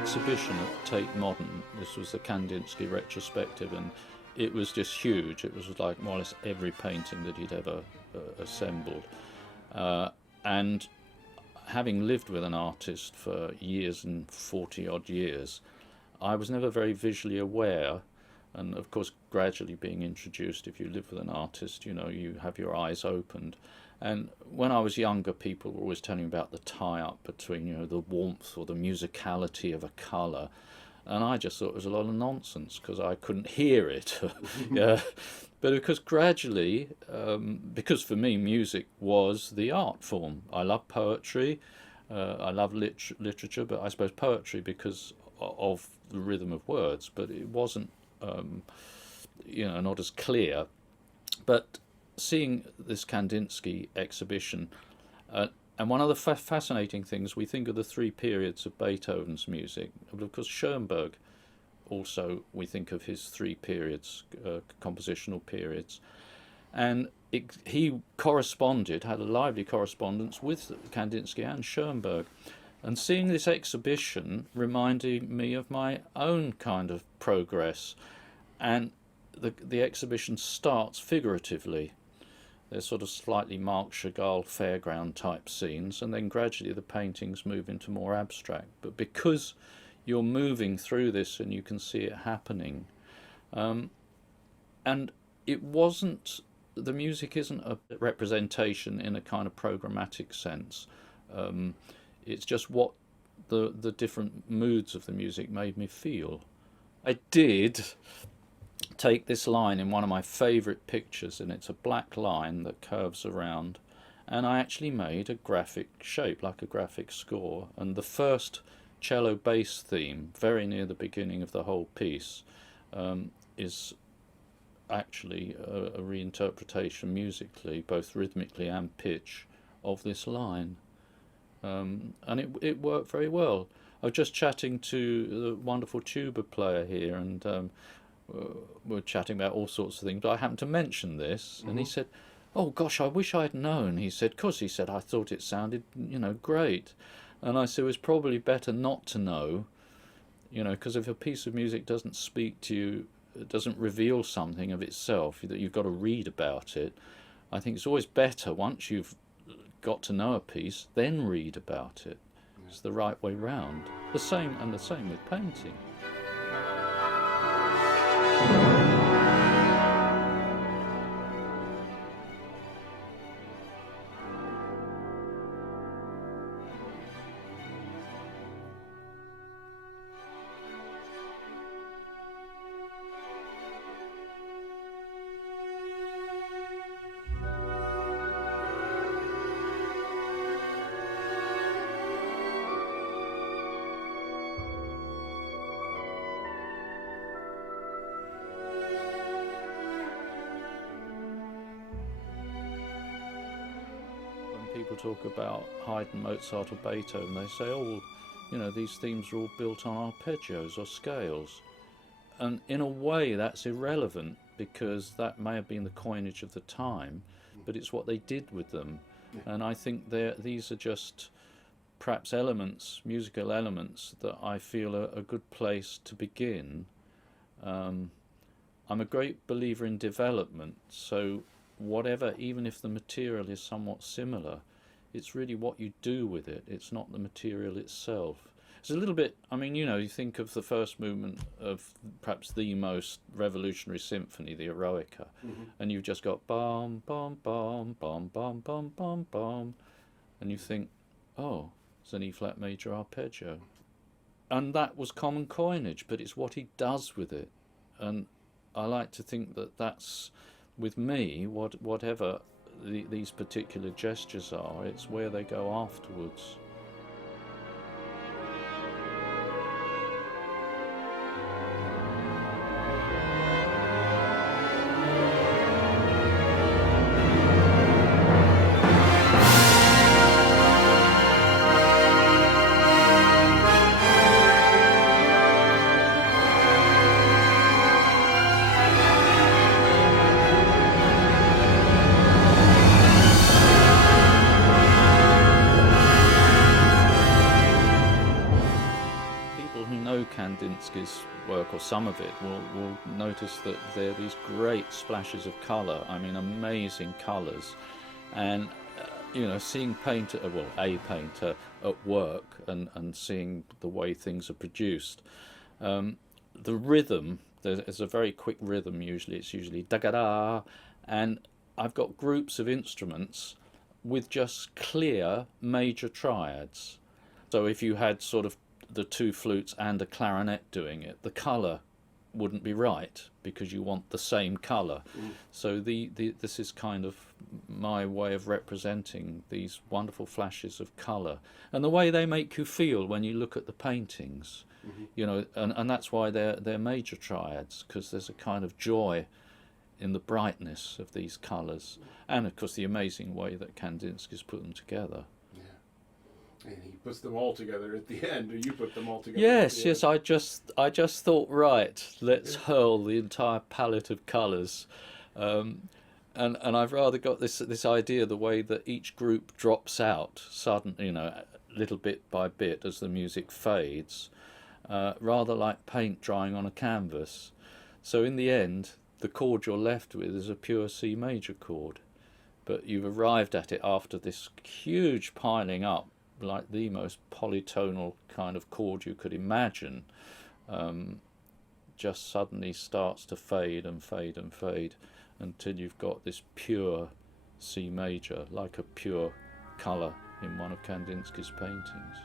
exhibition at Tate Modern. This was the Kandinsky retrospective, and it was just huge. It was like more or less every painting that he'd ever assembled. And having lived with an artist for years and 40 odd years, I was never very visually aware. And of course, gradually being introduced, if you live with an artist, you know, you have your eyes opened. And when I was younger, people were always telling me about the tie-up between, you know, the warmth or the musicality of a colour. And I just thought it was a lot of nonsense because I couldn't hear it. Yeah. But because gradually, because for me, music was the art form. I love poetry, I love literature, but I suppose poetry because of the rhythm of words, but it wasn't, you know, not as clear. But seeing this Kandinsky exhibition, and one of the fascinating things, we think of the three periods of Beethoven's music, but of course Schoenberg also, we think of his three periods, compositional periods, and he had a lively correspondence with Kandinsky and Schoenberg. And seeing this exhibition reminded me of my own kind of progress. And the exhibition starts figuratively. There's sort of slightly Marc Chagall fairground type scenes, and then gradually the paintings move into more abstract. But because you're moving through this and you can see it happening, and it wasn't, the music isn't a representation in a kind of programmatic sense. It's just what the different moods of the music made me feel. I did take this line in one of my favourite pictures, and it's a black line that curves around, and I actually made a graphic shape, like a graphic score, and the first cello bass theme, very near the beginning of the whole piece, is actually a reinterpretation musically, both rhythmically and pitch, of this line. And it worked very well. I was just chatting to the wonderful tuba player here, and we're chatting about all sorts of things, but I happened to mention this, and he said, "Oh gosh, I wish I'd known." He said, "'Cause," he said, "I thought it sounded, you know, great." And I said, "It's probably better not to know, you know, because if a piece of music doesn't speak to you, it doesn't reveal something of itself, that you've got to read about it. I think it's always better, once you've got to know a piece, then read about it. It's the right way round. The same with painting." People talk about Haydn, Mozart or Beethoven, they say, "Oh, well, you know, these themes are all built on arpeggios or scales." And in a way that's irrelevant, because that may have been the coinage of the time, but it's what they did with them. And I think these are just perhaps elements, musical elements, that I feel are a good place to begin. I'm a great believer in development, so whatever, even if the material is somewhat similar, it's really what you do with it. It's not the material itself. It's a little bit, I mean, you know, you think of the first movement of perhaps the most revolutionary symphony, the Eroica, and you've just got bum, bum, bum, bum, bum, bum, bum, bum, and you think, oh, it's an E-flat major arpeggio. And that was common coinage, but it's what he does with it. And I like to think that that's, with me, whatever these particular gestures are, it's where they go afterwards. Kandinsky's work, or some of it, will notice that there are these great splashes of colour. I mean, amazing colours, and seeing a painter at work and seeing the way things are produced. The rhythm, there's a very quick rhythm usually. It's usually da-ga-da, and I've got groups of instruments with just clear major triads. So if you had sort of the two flutes and a clarinet doing it, the colour wouldn't be right because you want the same colour. So this is kind of my way of representing these wonderful flashes of colour and the way they make you feel when you look at the paintings. And that's why they're major triads, because there's a kind of joy in the brightness of these colours, and of course the amazing way that Kandinsky's put them together. And he puts them all together at the end, or you put them all together. Yes. I just thought, right, let's hurl the entire palette of colours, and I've rather got this idea, the way that each group drops out suddenly, little bit by bit as the music fades, rather like paint drying on a canvas. So in the end, the chord you're left with is a pure C major chord, but you've arrived at it after this huge piling up, like the most polytonal kind of chord you could imagine, just suddenly starts to fade and fade and fade until you've got this pure C major, like a pure colour in one of Kandinsky's paintings.